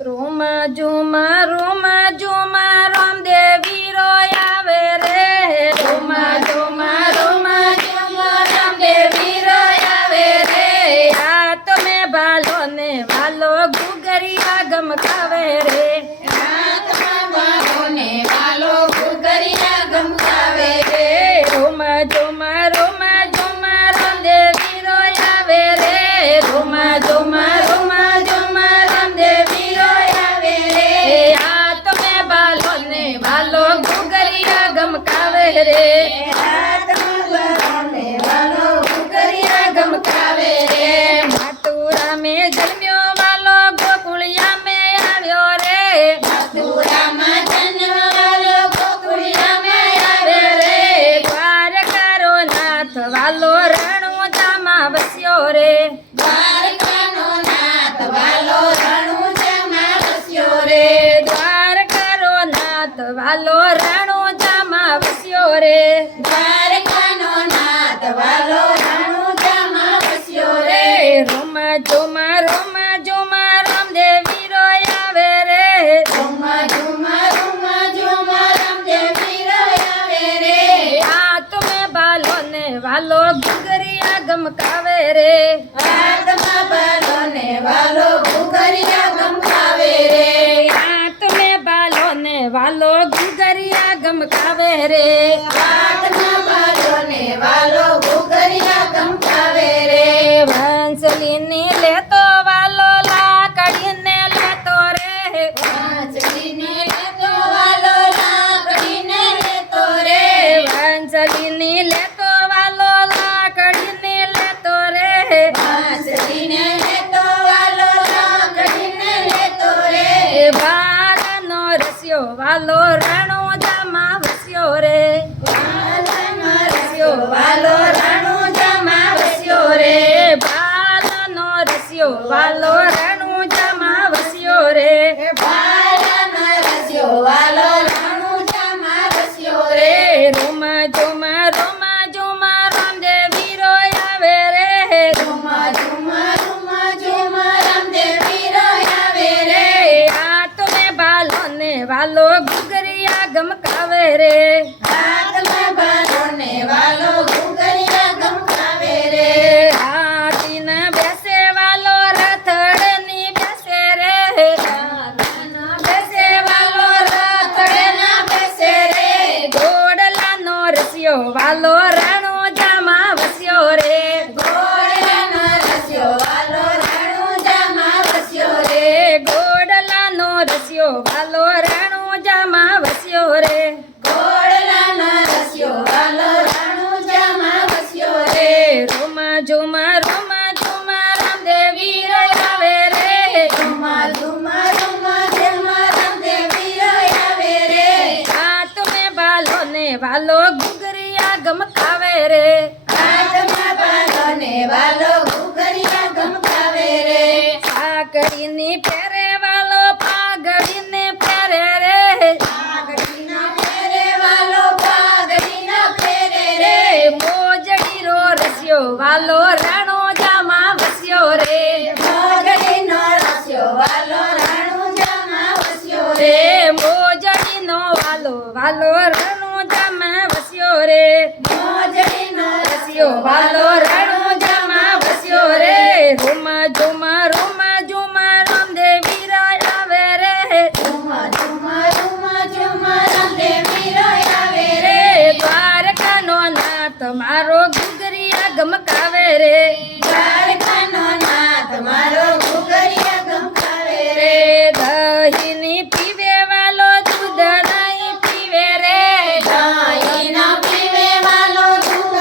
રોમા ઝુમા રામદેવી રોય આવે રે રોમા ઝુમા રામદેવી રોય આવે રે આ તમે ભાલો ને વાલો ઘુઘરિયા ગમકાવે રે રોમા ઝુમા રામદેવી રોય આવે રે રોમા ઝુમા રામદેવી રોય આવે રે આ તમે ભાલો ને વાલો ઘુઘરિયા ગમકાવે રે ગમકાવે રે મથુરા મેં જન્મ્યો વાલો ગોકુળિયા મેં આવ્યો રે મથુરામાં જન્મ્યો વાલો ગોકુળિયા મેં આવ્યો રે દ્વારકાનો નાથ વાલો રણુજામાં વસ્યો રે દ્વારકાનો નાથ વાલો રણુજામાં વસ્યો રે દ્વારકાનો નાથ વાલો રણુજામાં વસ્યો રે દ્વારકાનો નાથ વાલો રોમા ઝુમા રામદેવી રોય આવે રે રોમા ઝુમા રામદેવી રોય આવે રે આ તમે ભાલો ને વાલો ઘુઘરિયા ગમકાવે રે આ તમે ભાલો ને વાલો ઘુઘરિયા ગમકાવે રે આ તમે ભાલો ને વાલો ઘુઘરિયા ગમકાવે રે આ તમે ભાલો ને વાલો ઘુઘરિયા ગમકાવે રે વાંસળીને લેતો વાલો લાકડીને લેતો રે વાંસળીને લેતો વાલો લાકડીને લેતો રે વાંસળીને લેતો વાલો લાકડીને લેતો રે વાંસળીને લેતો વાલો લાકડીને લેતો રે બાળનો રસ્યો વાલો રણુજામાં વસ્યો રે બાળનો રસ્યો વાલો રણુજામાં વસ્યો રે વાલો રણુજામાં વસ્યો રે બાળનો રસ્યો વાલો રણુજામાં વસ્યો રે રોમા ઝુમા રામદેવી રોય આવે રે રોમા ઝુમા રામદેવી રોય આવે રે આ તમે ભાલો ને વાલો ઘુઘરિયા ગમકાવે રે આ તમે ભાલો ને વાલો ઘુઘરિયા ગમકાવે રે હાથીના બેસે વાલો રથડની બેસે રે બેસે વાલો રથડના બેસે રે ઘોડલાનો રસ્યો વાલો રણુજામાં વસ્યો રે ઘોડલાનો રસ્યો વાલો રણુજામાં વસ્યો રે ઘોડલાનો રસ્યો વાલો રણુજામાં વસ્યો રે ઘોડલાનો રસ્યો વાલો રણુજામાં વસ્યો રે રોમા ઝુમા રામદેવી રોય આવે રે રોમા ઝુમા રામદેવી રોય આવે રે આ તમે ભાલો ને વાલો ઘુઘરિયા ગમકાવે રે આ તમે ભાલો ને વાલો ઘુઘરિયા ગમકાવે રે પાઘડીની પહેરે વાલો પાઘડીને પહેરે રે પાઘડીના પહેરે વાલો પાઘડીના પહેરે રે મોજડીનો રસ્યો વાલો રણુજામાં વસ્યો રે મોજડીનો રસ્યો વાલો રણુજામાં વસ્યો રે મોજડીનો વાલો રણુજામાં વસ્યો રે મોજડીનો રસ્યો વાલો રણુજામાં વસ્યો રે રોમા ઝુમા રામદેવી રોય આવે રે રોમા ઝુમા રામદેવી રોય આવે રે દ્વારકાનો નાથ મારો ઘુઘરિયા ગમકાવે રે દ્વારકાનો નાથ મારો ઘુઘરિયા ગમકાવે રે દહીંની પીવે વાલો દૂધ નહીં પીવે રે દહીં ના પીવે વાલો દૂધ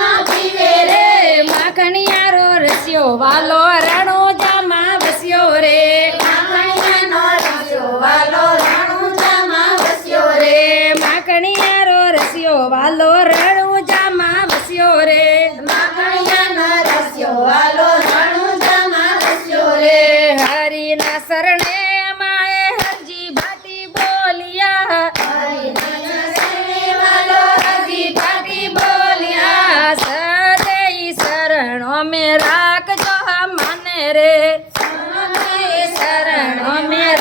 ના પીવે રે માખણિયારો રસ્યો વાલો રણુજામાં વસ્યો રે માખણિયાનો રસ્યો વાલો રણુજામાં વસ્યો રે માખણિયારો રસ્યો વાલો રણુજામાં વસ્યો રે માખણિયાનો રસ્યો વાલો રણુજામાં વસ્યો રે હરિના શરણે માએ હરજી ભાટી બોલિયા હરિના શરણે વાલો હરજી ભાટી બોલિયા સદૈ શરણો મેં રાખજો મને રે શરણો મેં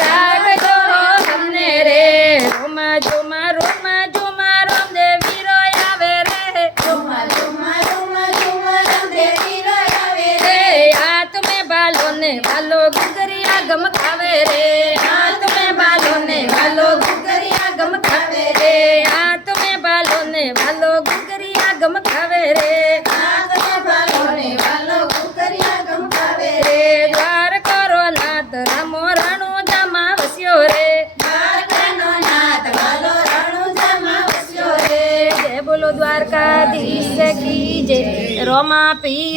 ને વાલો ઘુઘરિયા ગમકાવે રે હાથ મેં બાલો ને વાલો ઘુઘરિયા ગમકાવે રે હાથ મેં બાલો ને વાલો ઘુઘરિયા ગમકાવે રે હાથ મેં બાલો ને વાલો ઘુઘરિયા ગમકાવે રે દ્વાર કરો નાથ રામો રણુજામાં વસ્યો રે દ્વારકાનો નાથ વાલો રણુજામાં વસ્યો રે જય બોલો દ્વારકાધીશ કી જય રોમા પીર